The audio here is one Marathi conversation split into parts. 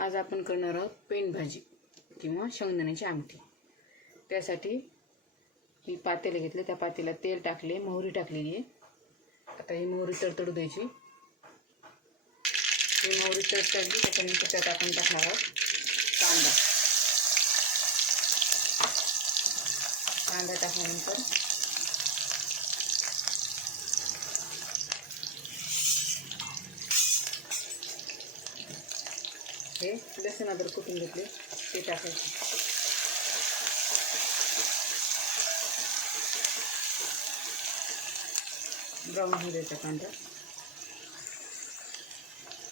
आज आपण करणार आहोत पेंड भाजी किंवा शेंगदाण्याची आमटी। त्यासाठी ही पातेले घेतले, त्या पातेल्यात तेल टाकले, मोहरी टाकलेली आहे। आता ही मोहरी तडतडू द्यायची। ही मोहरी तडतडली त्याच्यानंतर त्यात आपण टाकणार आहोत कांदा। कांदा टाकल्यानंतर हे लसूण अद्रक कुटून घेतले ते टाकायचे। ब्राऊन होऊ द्यायचा कांदा।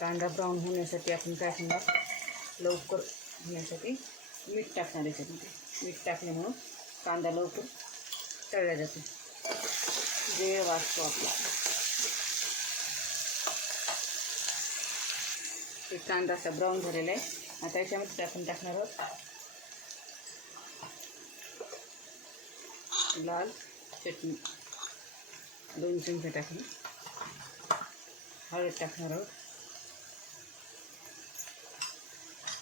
कांदा ब्राऊन होण्यासाठी आपण काय करणार, लवकर होण्यासाठी मीठ टाकणार याच्यामध्ये। मीठ टाकल्यामुळं कांदा लवकर तळला जातो, वेळ वाचतो आपला। एक कांदा असा ब्राऊन झालेला आहे। आता याच्यामध्ये आपण टाकणार आहोत लाल चटणी, 2 चमचे टाकली। हळद टाकणार आहोत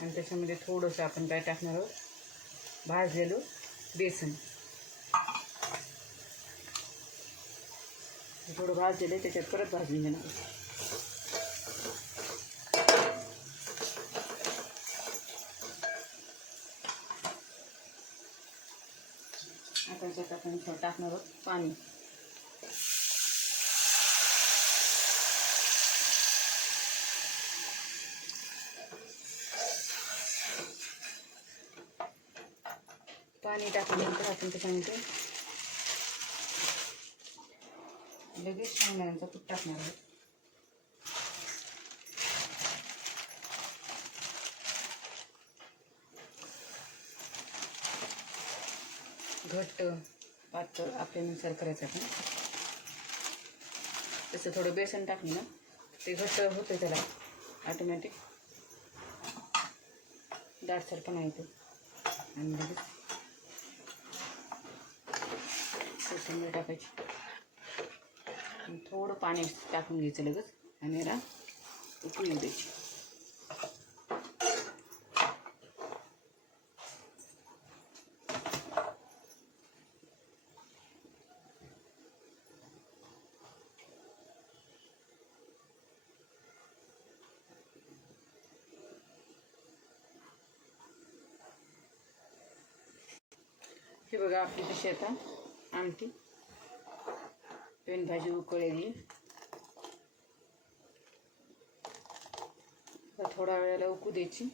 आणि त्याच्यामध्ये थोडंसं आपण काय टाकणार आहोत, भाजलेलं बेसन। थोडं भाजलेलं आहे त्याच्यात परत भाजून घेणार। आता त्याच्यात आपण टाकणार आहोत पाणी। पाणी टाकल्यानंतर आपण त्याच्यामध्ये लगेच शेंगदाण्याचा कूट टाकणार आहोत। घट्ट पातळ आपल्यानुसार करायचं आपण। तसं थोडं बेसन टाकलं ना ते घट्ट होतं, त्याला ऑटोमॅटिक दाटसरपणा येतो। आणि लगेच कोथिंबीर टाकायची, थोडं पाणी टाकून घ्यायचं लगेच आणि याला उकळी द्यायची। हे बघा आपली तशी आता आमटी पेंड भाजी उकळलेली। थोडा वेळेला उकळू द्यायची।